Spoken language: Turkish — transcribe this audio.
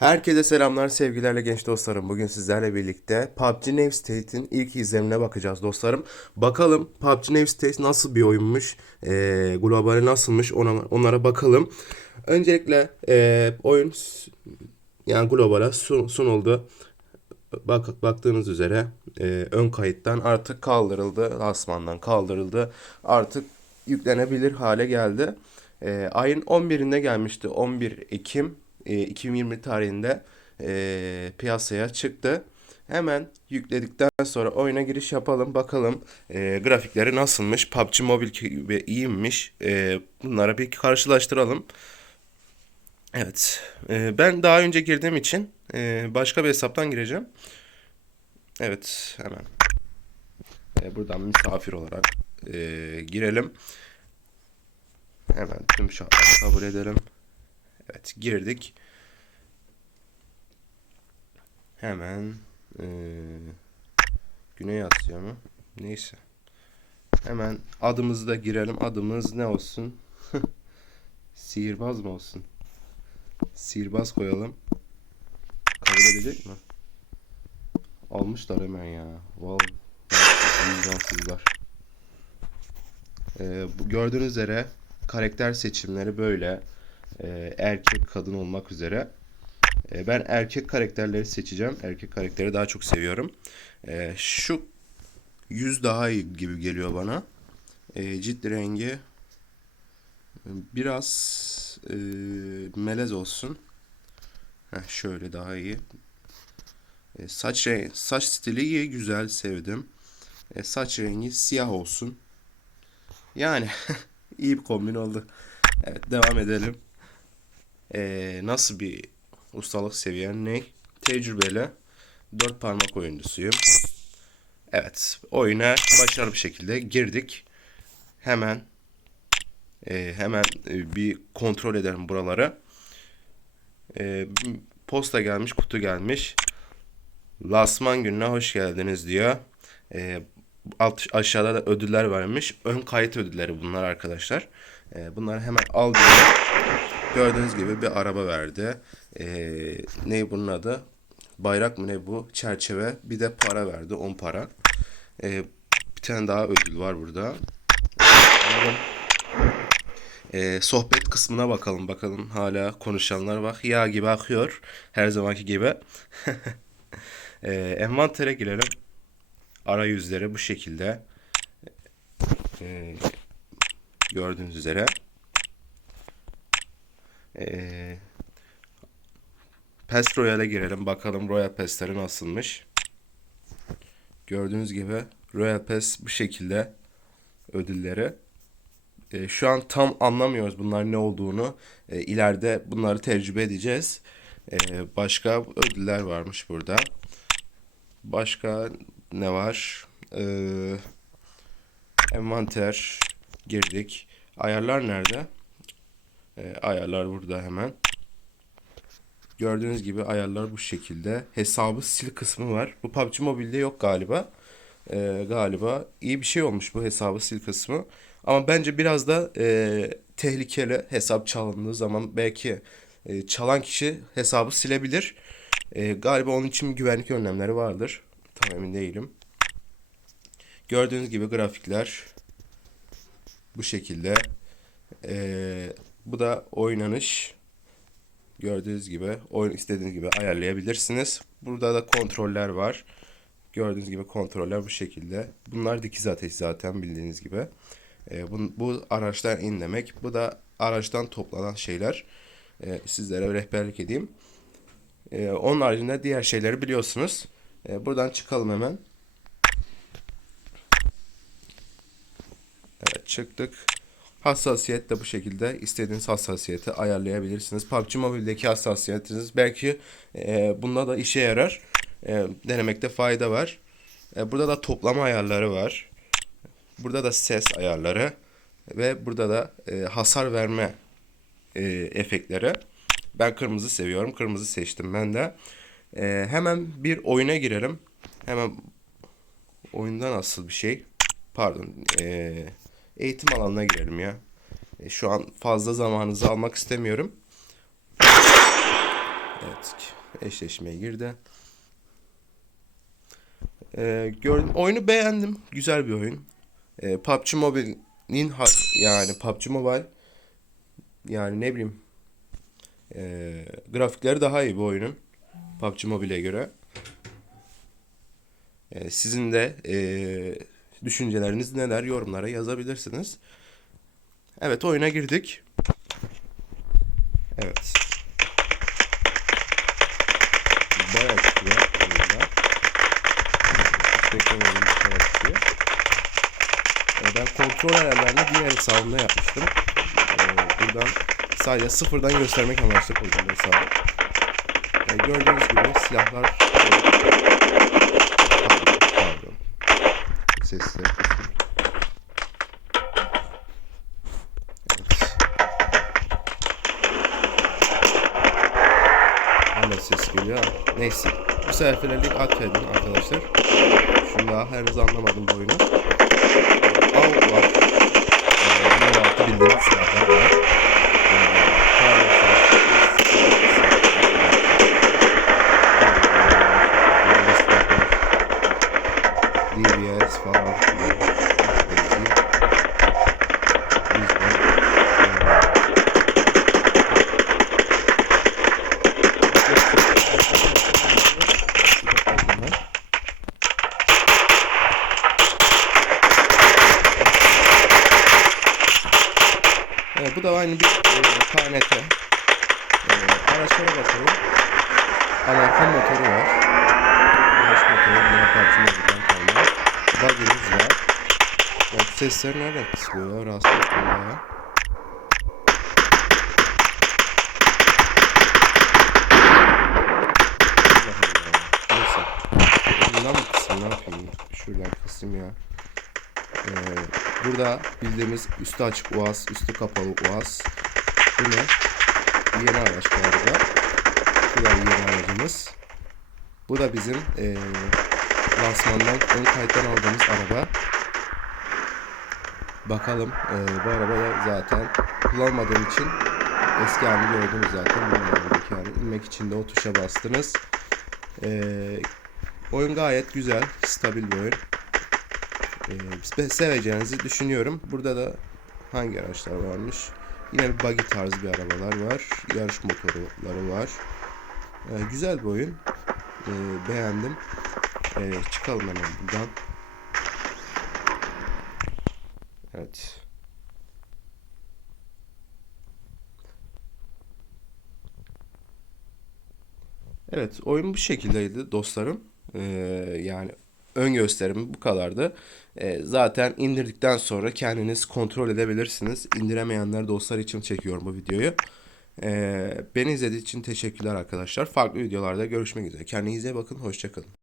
Herkese selamlar, sevgilerle genç dostlarım. Bugün sizlerle birlikte PUBG New State'in ilk izlenimine bakacağız dostlarım. Bakalım PUBG New State nasıl bir oyunmuş, ee, globali nasılmış ona, onlara bakalım. Öncelikle ee, oyun yani globala sun- sunuldu. Bak, baktığınız üzere ee, ön kayıttan artık kaldırıldı, lansmandan kaldırıldı. Artık yüklenebilir hale geldi. Ee, ayın 11'inde gelmişti. 11 Ekim e, 2020 tarihinde e, piyasaya çıktı. Hemen yükledikten sonra oyuna giriş yapalım. Bakalım e, grafikleri nasılmış. PUBG Mobile gibi iyiymiş. E, bunlara bir karşılaştıralım. Evet. E, ben daha önce girdiğim için e, başka bir hesaptan gireceğim. Evet. Hemen. E, buradan misafir olarak e, girelim. Hemen tüm şartları kabul edelim. Evet girdik. Hemen eee Güney Asya mı? Neyse. Hemen adımızı da girelim. Adımız ne olsun? Sihirbaz mı olsun? Sihirbaz koyalım. Kabul edecek mi? Almışlar hemen ya. Vallahi vicdansızlar. Ee, gördüğünüz üzere karakter seçimleri böyle. Ee, erkek kadın olmak üzere. Ee, ben erkek karakterleri seçeceğim. Erkek karakteri daha çok seviyorum. Ee, şu yüz daha iyi gibi geliyor bana. Cilt rengi biraz e, melez olsun. Şöyle daha iyi. Saç rengi, saç stili iyi, güzel, sevdim. Saç rengi siyah olsun. Yani iyi bir kombin oldu. Evet devam edelim. Ee, nasıl bir ustalık seviyen ne? Tecrübeli. Dört parmak oyuncusuyum. Evet oyuna başarılı bir şekilde girdik. Hemen e, hemen e, bir kontrol edelim buraları. E, posta gelmiş, kutu gelmiş. Lasman gününe hoş geldiniz diyor. E, alt aşağıda da ödüller vermiş. Ön kayıt ödülleri bunlar arkadaşlar. E, bunları hemen al diyor. Gördüğünüz gibi bir araba verdi. E, ne bunun adı? Bayrak mı ne bu? Çerçeve. Bir de para verdi. 10 para. E, bir tane daha ödül var burada. E, sohbet kısmına bakalım. Bakalım hala konuşanlar bak. Yağ gibi akıyor. Her zamanki gibi. e, envantere girelim. Arayüzleri bu şekilde. E, gördüğünüz üzere. E, Pest Royale'e girelim. Bakalım Royal Pass'leri nasılmış. Gördüğünüz gibi Royal Pass bu şekilde ödülleri. E, şu an tam anlamıyoruz bunlar ne olduğunu. E, ileride bunları tecrübe edeceğiz. E, başka ödüller varmış burada. Başka ne var? E, envanter girdik. Ayarlar nerede? E, ayarlar burada hemen. Gördüğünüz gibi ayarlar bu şekilde. Hesabı sil kısmı var. Bu PUBG Mobile'de yok galiba. Ee, galiba iyi bir şey olmuş bu hesabı sil kısmı. Ama bence biraz da e, tehlikeli hesap çalındığı zaman belki e, çalan kişi hesabı silebilir. E, galiba onun için güvenlik önlemleri vardır. Tam emin değilim. Gördüğünüz gibi grafikler bu şekilde. E, bu da oynanış. Gördüğünüz gibi oyun istediğiniz gibi ayarlayabilirsiniz. Burada da kontroller var. Gördüğünüz gibi kontroller bu şekilde. Bunlar dikiz ateş zaten bildiğiniz gibi. Ee, bu, bu araçtan in demek. Bu da araçtan toplanan şeyler. Ee, sizlere rehberlik edeyim. Ee, onun haricinde diğer şeyleri biliyorsunuz. Ee, buradan çıkalım hemen. Evet çıktık. Hassasiyet de bu şekilde istediğiniz hassasiyeti ayarlayabilirsiniz. PUBG Mobile'deki hassasiyetiniz belki e, bunda da işe yarar. E, denemekte fayda var. E, burada da toplama ayarları var. Burada da ses ayarları ve burada da e, hasar verme e, efektleri. Ben kırmızı seviyorum. Kırmızı seçtim ben de. E, hemen bir oyuna girelim. Hemen oyunda nasıl bir şey? Pardon. E, eğitim alanına girelim ya. E, şu an fazla zamanınızı almak istemiyorum. Evet. Eşleşmeye girdi. Ee, gördüm. Oyunu beğendim. Güzel bir oyun. Ee, PUBG Mobile'in ha- yani PUBG Mobile yani ne bileyim ee, grafikleri daha iyi bu oyunun. PUBG Mobile'e göre. Ee, sizin de ee, düşünceleriniz neler yorumlara yazabilirsiniz. Evet oyuna girdik. Evet. Ee, ben kontrol ayarlarını diğer hesabımda yapmıştım. Ee, buradan sadece sıfırdan göstermek amaçlı koydum hesabı. Ee, gördüğünüz gibi silahlar... Pardon, pardon. Sesleri. Evet. Hala ses geliyor neyse. Bu seferlik atfedin arkadaşlar. Şunu daha henüz anlamadım bu oyunu. Av var. Ee, bildiğim silahlar var. Ee, DBS falan. Evet, bu da aynı bir e, KNT. E, araçlara bakalım. Anarka motoru var. Araç motoru yine Mobile'den kalma. Buggy'miz var. Bak sesler nereden kısılıyor ya? Rahatsız etmiyor ya. Neyse. Bundan mı kısayım ne yapayım? Şuradan kısayım ya. Ee, burada bildiğimiz üstü açık UAZ, üstü kapalı UAZ. Bu? Yeni araç arada. Bu da yeni aracımız. Bu da bizim ee, lansmandan ön kayıttan aldığımız araba. Bakalım ee, bu araba da zaten kullanmadığım için eski halini gördünüz zaten. Yani inmek için de o tuşa bastınız. Ee, oyun gayet güzel, stabil bir oyun e, seveceğinizi düşünüyorum. Burada da hangi araçlar varmış? Yine bir buggy tarzı bir arabalar var. Yarış motorları var. E, güzel bir oyun. E, beğendim. E, çıkalım hemen buradan. Evet. Evet, oyun bu şekildeydi dostlarım. Ee, yani ön gösterim bu kadardı. Ee, zaten indirdikten sonra kendiniz kontrol edebilirsiniz. İndiremeyenler dostlar için çekiyorum bu videoyu. Ee, beni izlediğiniz için teşekkürler arkadaşlar. Farklı videolarda görüşmek üzere. Kendinize bakın. Hoşçakalın.